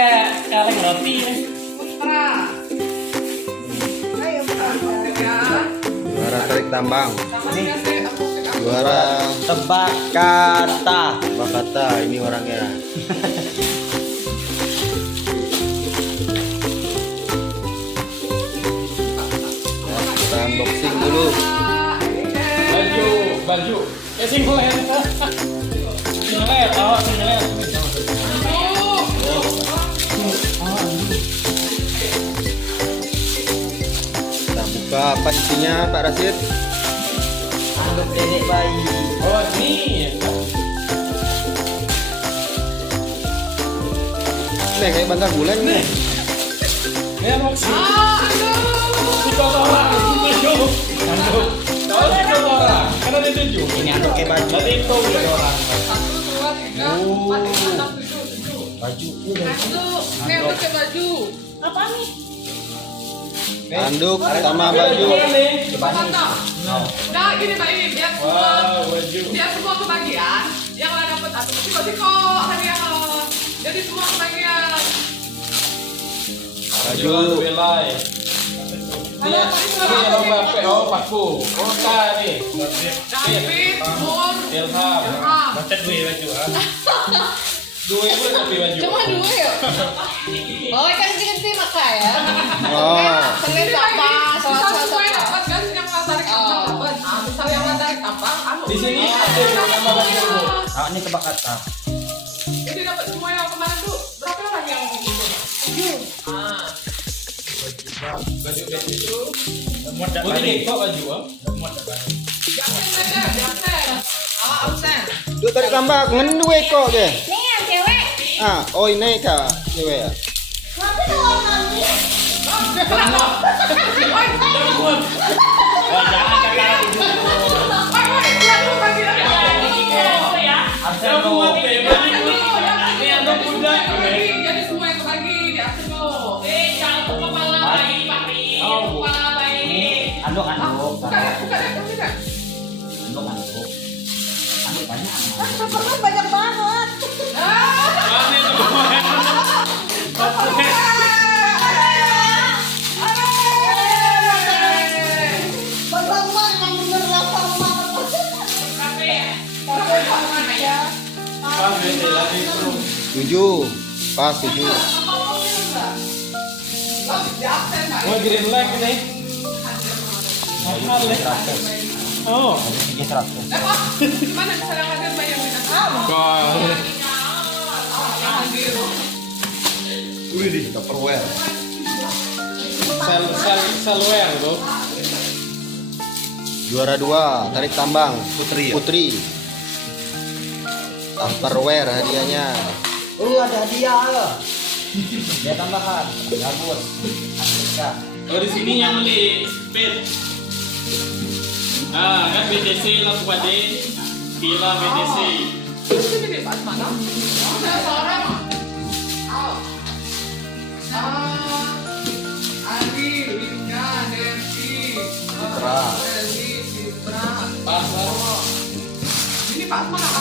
kayak kaleng roti nih. Putra. Ayo ya. Juara tarik tambang. Nih. Juara Tebak kata. kata ini orangnya. Ya, kita unboxing dulu. Baju. Singlet. Singlet, singlet. Kita buka apa isinya Pak Rasid? Handuk dedek bayi. Oh, ini. Nih kayak bangga bulan nih. Ya, maksud. Kita orang, handuk. Handuk. Kalau kita orang, karena dia tunjuk. Ini handuk kayak baju. Berarti itu udah orang. 1, 2, 3, 4, 5, 6, 7. Baju. Handuk. Nih untuk ke baju. Apa nih? Handuk sama baju. Mantap. Nah, gini Pak ini biar semua Wow, baju. biar semua kebagian. Yang lain dapat satu siko hadiah. Jadi semua kebagian. Baju. Belai. Ini yang Mbappe, oh paku. Oh nih. David, Nur, Ilham. Ilham. Baca dua baju ah. Dua boleh tapi baju. Cuma 2 ya? Oh, kan ganti maka ya? Oh. Senin apa? Selasa semua yang dapat kan yang tarik tambang dapat. Misalnya yang tarik tambang, Di sini ada yang nama baju. Ah, ini tebak kata. Jadi dapat semua yang kemarin tuh berapa orang yang gitu? 7. Baju itu. Oh ini kok baju ah? Di absen. Absen. Duh tarik tambang ngendue kok ke? Nih yang cewek. Ah, oh ini kak cewek ya. Kenapa tuh orang ini? Jadi semua yang kebagi di absen lo. Jangan lupa kepala bayi, Pak Ri. Kepala bayi. Anduk. Buka deh, buka. Anduk. Anduk banyak. Permen banyak banget. Bang yang bener lapang banget. Tujuh, pas 7. Mau green leg nih. Mahal nih. Oh. Ini 100. Gimana misalnya hadir banyak minat? Wih di Tupperware. Selwear tuh. Juara 2 tarik tambang Putri. Tupperware hadiahnya. Oh, ada hadiah. Dia tambahan. Bagus. Amerika. Oh di sini yang beli speed. Ah kan BTC langsung pada Villa BTC. Itu di pas mana? Seorang. Adi, Linda, Devi, Citra. Citra. Pasar. Ini pas mana?